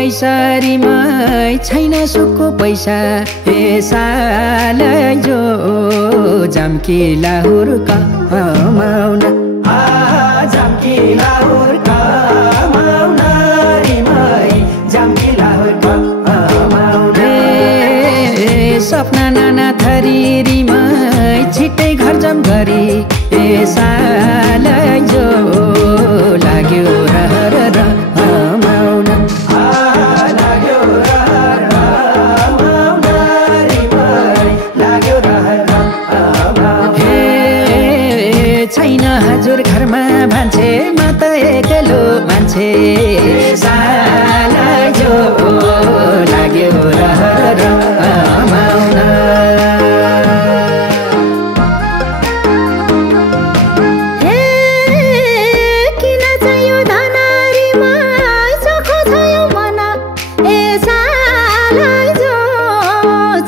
पैसारीमा छैन सुखको पैसा हे साला जो जाम्की लाहुर कमाउन जाम्की लाहुर कमाउन रिमाई जाम्की लाहुर कमाउन सपना नाना थरी रिमाई छिट्टै घर जाम गरी हे साला जो लाग्यो रहर रमाउन लाग्यो रहर रमाउन रिमाई लाग्यो रहर रमाउन छैन हजुर घरमा मान्छे म त एक्लो मान्छे साला जो लाग्यो रहर रमाउन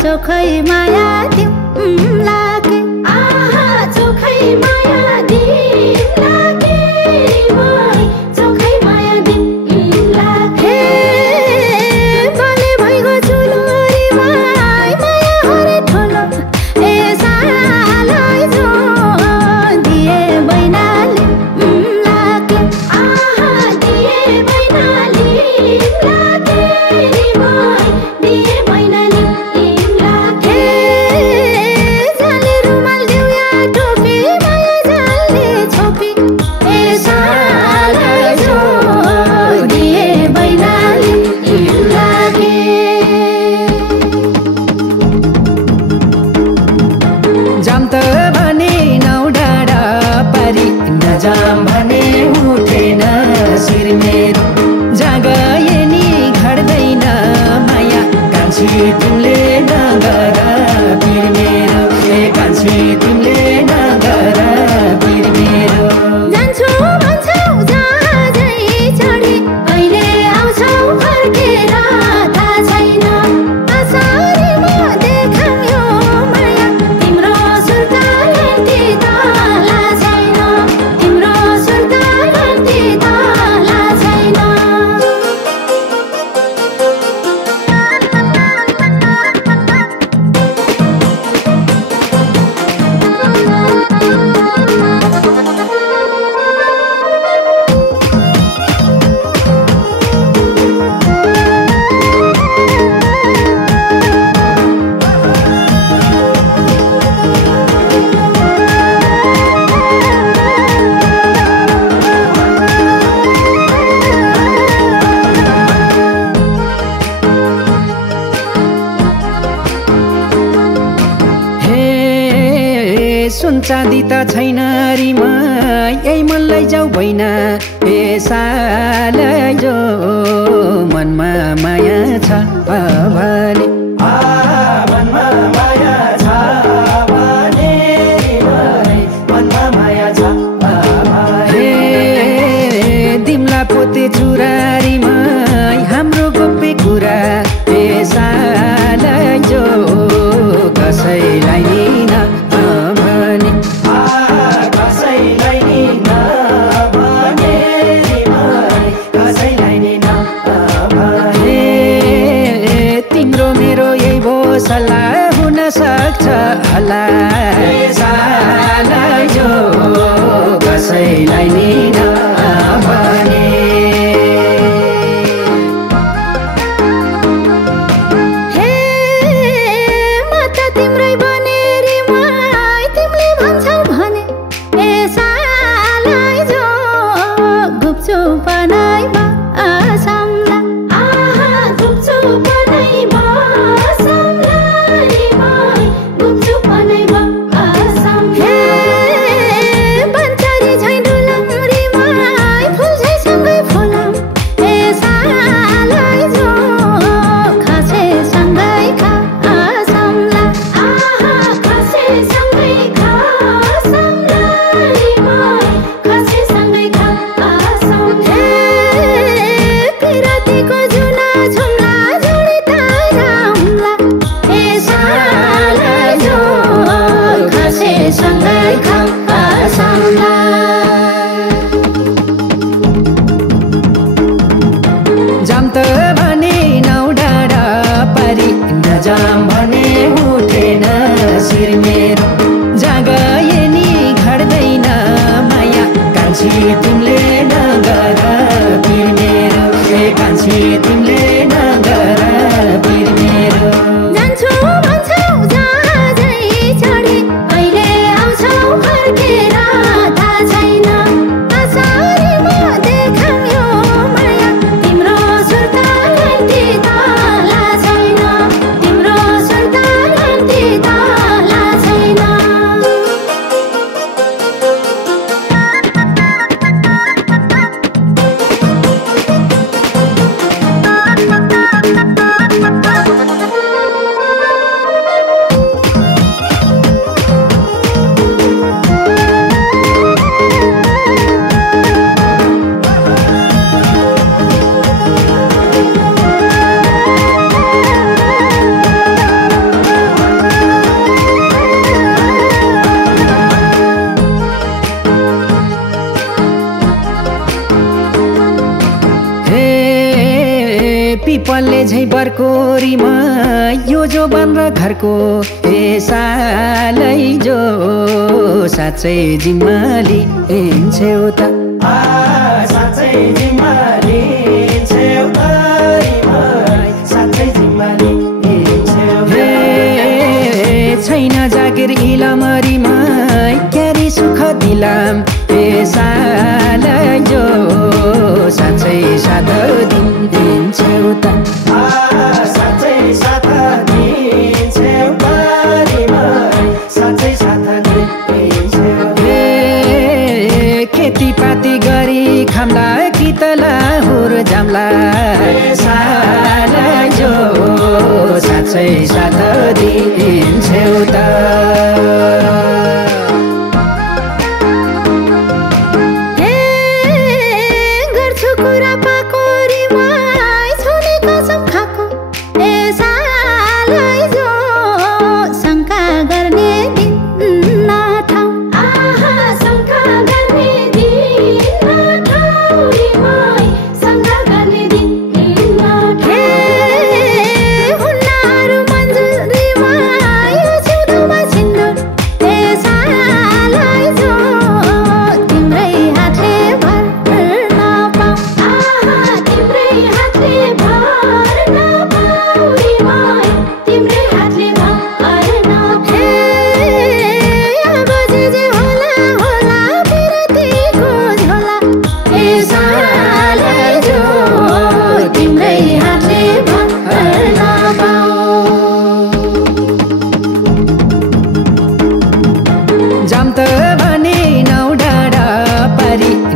चोखै माया तिमीलाके आहा चोखै माया तिमीलाके रिमाई चोखै माया तिमीलाके बले भइगो चुलो रिमाई माया हरे ठोलो ए सालाई जो दिए बैनाले लाके आहा दिए बैनाले लाके रिमाई दिए बैनाले जाम त भने नौ डाँडा पारी नजाम भने उठेन शिर मेरो जहाँ गए नि घट्दैन माया कान्छी तिमीले नगर पिर मेरो ए कान्छी तिमीले नगर पिर मेरो जान्छु भन्छौ जहाजै चढी कहिले आउँछौ फर्केर थाहा छैन आसारीमा देखाम यो माया तिम्रो सुर्ता गन्ती तला छैन तिम्रो सुर्ता गन्ती तला छैन सुन चाँदी त छैन रिमा यही मनलाई जाऊ भइन हे साला जो मनमा माया छ भने मनमा माया छ भने मनमा माया छ हे दिमला पोते चुरारीमा हाम्रो गोप्य कुरा हे साला जो कसैलाई नि सल्लाह हुन सक्छ होला सालाई जो कसैलाई नि नभने हे म त तिम्रै बने रिमाई तिमीले भन्छौ भने ए सालाई जो गुप्चु बनाइमा आसामला आहा गुप्चु बनाइमा फुल नजाम भने उठेन शिर मेरो जहाँ गए नि घट्दैन माया कान्छी तिमीले नगर पिर मेरो ए कान्छी तिमीले नगर पिर मेरो जान्छौ भन्छौ जहाजै चढी कहिले आउँछौ फर्केर थाहा छैन आशारीमा देखौँ यो माया तिम्रो सुर्ता घन्टी तला छैन तिम्रो सुर्ता घन्टी तला छैन पिपलले झै बर्कोरीमा यो जो बन्र घरको ए सालै जो साँच्चै जिम्माली हिँड्छौ त साँच्चै जिम्माली हिँड्छौ त साँच्चै जिम्माली हिँड्छौ छैन जागिर इलामरीमा क्यारी सुख दिलाम ए सालै जो साँच्चै साथ दिन दिन्छौ त साँच्चै साथ दिन्छौ साँच्चै साथ दिन्छौ खेतीपाती गरी खाम्ला कि त लाहुर जाम्ला साला जो साँच्चै साथ दिन्छौ त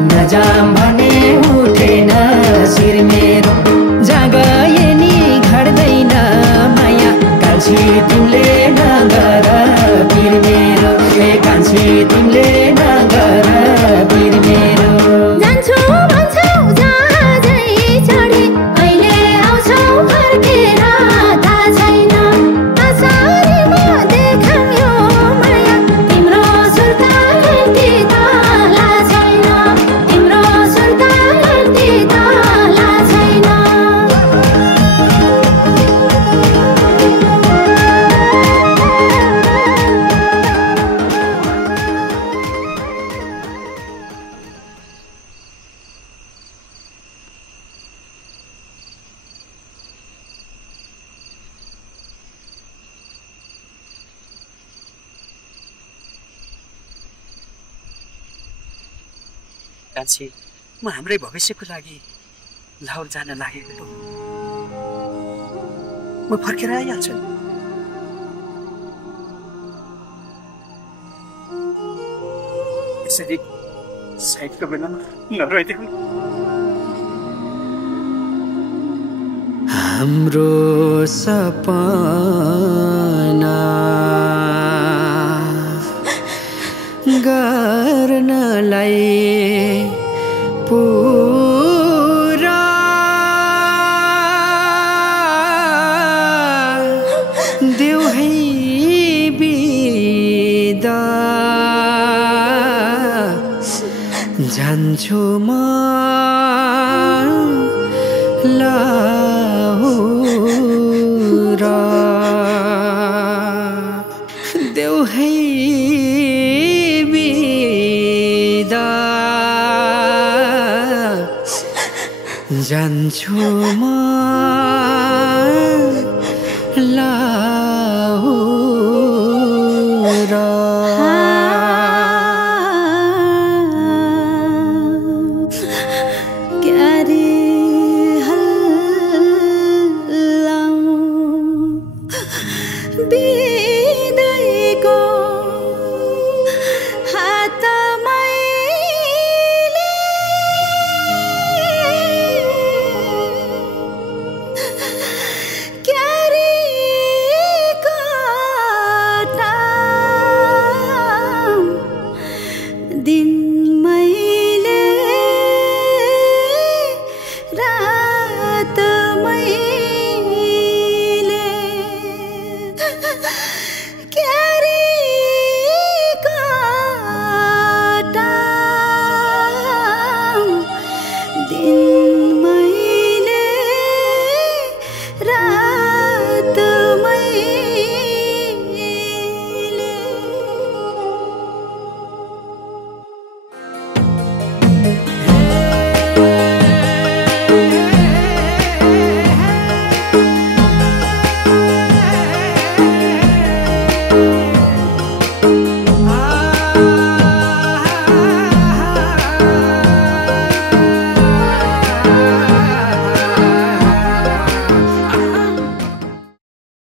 नजाम भने उठेन शिर मेरो जहाँ गए नि घट्दैन माया कान्छी तिमीले नगर पिर मेरो ए कान्छी तिमीले नगर पिर मेरो जान्छौ भन्छौ जहाजै चढी कहिले आउँछौ फर्केर थाहा छैन आशारीमा देखौँ यो माया तिम्रो सुर्ता घन्टी तला छैन तिम्रो सुर्ता घन्टी तला छैन कान्छी म हाम्रै भविष्यको लागि लाहोर जान लागेको पो म फर्केर आइहाल्छु यसरी साइडको बेलामा नरोइदिनु हाम्रो सपना गर्नलाई पुरा देऊ है बिदा जान्छु म लाहुर जान्छु म लाहुर